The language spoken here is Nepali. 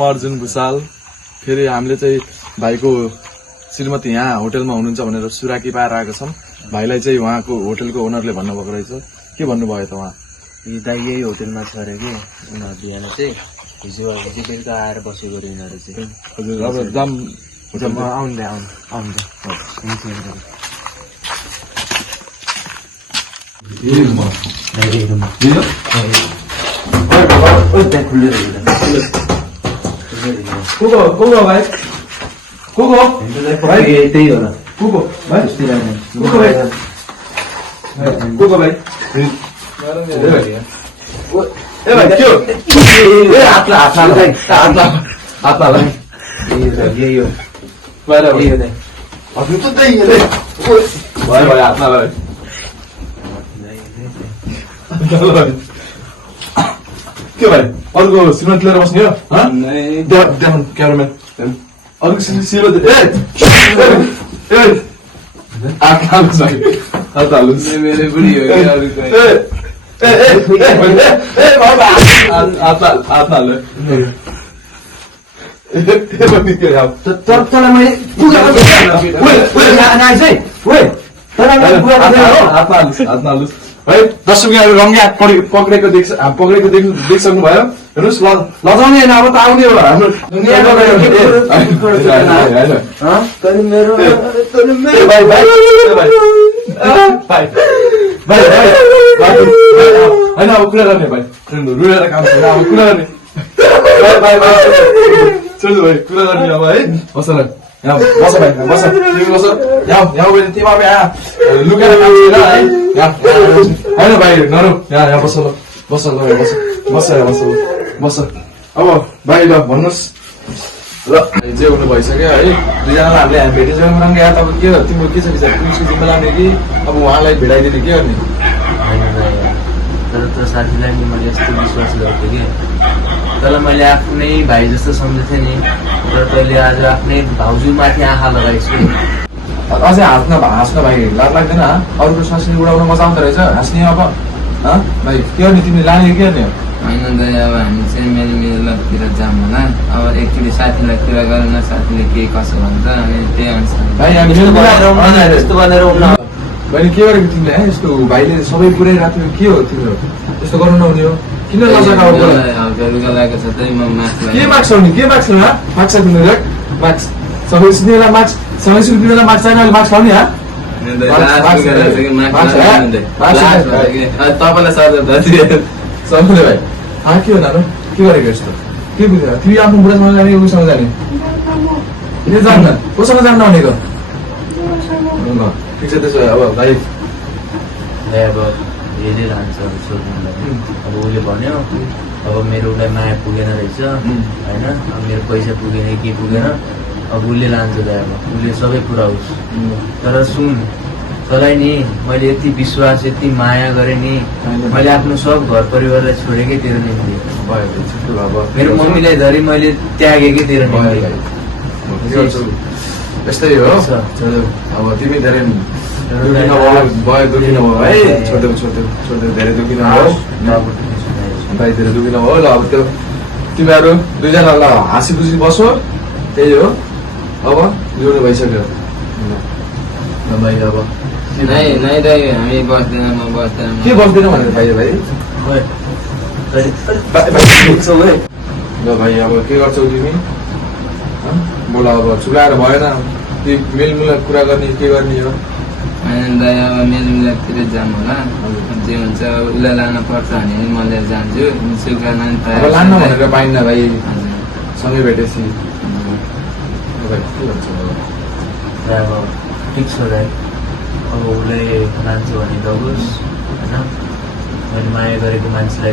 म अर्जुन भुसाल। फेरि हामीले चाहिँ भाइको श्रीमती यहाँ होटलमा हुनुहुन्छ भनेर सुराकी पाएर आएको छौँ। भाइलाई चाहिँ उहाँको होटलको ओनरले भन्नुभएको रहेछ। के भन्नुभयो त उहाँ? दाइ यही होटलमा छ अरे कि उनीहरू बिहान चाहिँ हिजो बेलुका आएर बसेको अरे यिनीहरू चाहिँ। हजुर अब जाम होटलमा आउँदै भाइ त्यही हो र के भाइ अर्को श्रीमती लिएर बस्ने हो? क्यामेराम्यान अर्को श्रीमती है 10 रुपियाँ रङ्गे हात पक्रेको देखिसक्नु भयो। हेर्नुहोस् लजाउने होइन अब त आउने हो हाम्रो होइन अब कुरा गर्ने भाइ रुएर काम छैन अब कुरा गर्ने छोड्नु भाइ कुरा गर्ने अब है बस यहाँ बस भाइ बस तिमी बस यहाँ तिमीहरू यहाँ लुकेर काम छैन है होइन भाइ नरौ यहाँ बस ल बस ल बस बस बस अब भाइ ल भन्नुहोस् ल जे हुनु भइसक्यो है दुईजनालाई हामीले हामी भेटिसक्यौँ रङ्गे यहाँ तपाईँ के तिम्रो के छ विचार तिमी जिम्मा लाने कि अब उहाँलाई भेटाइदिने के गर्ने? तर त्यो साथीलाई नि मैले यस्तो विश्वास गर्थेँ कि तँलाई मैले आफ्नै भाइ जस्तो सम्झेथेँ नि र तैँले आज आफ्नै भाउजूमाथि आँखा लगाइस् कि अझै हाँस्न भाइ लाग लाग्दैन अरूको सासले उडाउन मजा आउँदो रहेछ हाँस्ने अब भाइ के गर्ने तिमीले लाने के गर्ने? होइन दाइ अब हामी चाहिँ मेलतिर जाऊँ होला। अब एकचोटि साथीलाई कुरा गरौँ न साथीले के कसो भन्छ अनि त्यही अनुसार भाइ हामी यस्तो भनेर बहिनी के गरेको तिमीले है यस्तो भाइले सबै पुरै राख्यो के हो तिम्रो यस्तो गर्नु नहुने हो किन नसकाउ बेलुका लागेको छ त्यही म माथि के माग्छौ नि के माग्छौ माग्छ तिमीले माग्छ सबै सुन्नेलाई माग्छ सबै सुन्नेलाई माग्छ छैन अहिले माग्छ नि तपाईँलाई सबैले भाइ के हो नानु के गरेको यस्तो के बुझ्यो तिमी आफ्नो बुढासँग जाने उसँग जाने किन जान्न कोसँग जान्न भनेको ठिक छ त्यसो अब भाइ अब हेरेर लान्छ सोध्नुलाई अब उसले भन्यो अब मेरो उसलाई माया पुगेन रहेछ होइन अब मेरो पैसा पुगेन के पुगेन अब उसले लान्छ दाइ अब उसले सबै कुरा होस् तर सुन तँलाई नि मैले यति विश्वास यति माया गरेँ नि मैले आफ्नो सब घर परिवारलाई छोडेकै तेरो निम्ति मेरो मम्मीलाई धरि मैले त्यागेकै तेरो निम्ति यस्तै हो अब तिमी धेरै दुखी नभयो है छोडिदेऊ धेरै दुखी नभयो भाइ धेरै दुखी नभयो ल अब त्यो तिमीहरू दुईजना ल हाँसी खुसी बसो त्यही हो अब जोड्नु भइसक्यो भाइ अब नै दाइ हामी बस्दैन म बस्दैन के बस्दैन भनेर भाइ ल भाइ अब के गर्छौ तिमी बोल अब चुलाएर भएन मेलमिलाप कुरा गर्ने के गर्ने हो? होइन दाइ अब मेलमिलापतिर जाऊँ होला जे हुन्छ उसलाई लान पर्छ भने म लिएर जान्छु सुक्खा लान्न भनेर पाइन्न भाइ सँगै भेटेपछि अब ठिक छ दाइ अब उसलाई लान्छु भने दगोस् होइन मैले माया गरेको मान्छेलाई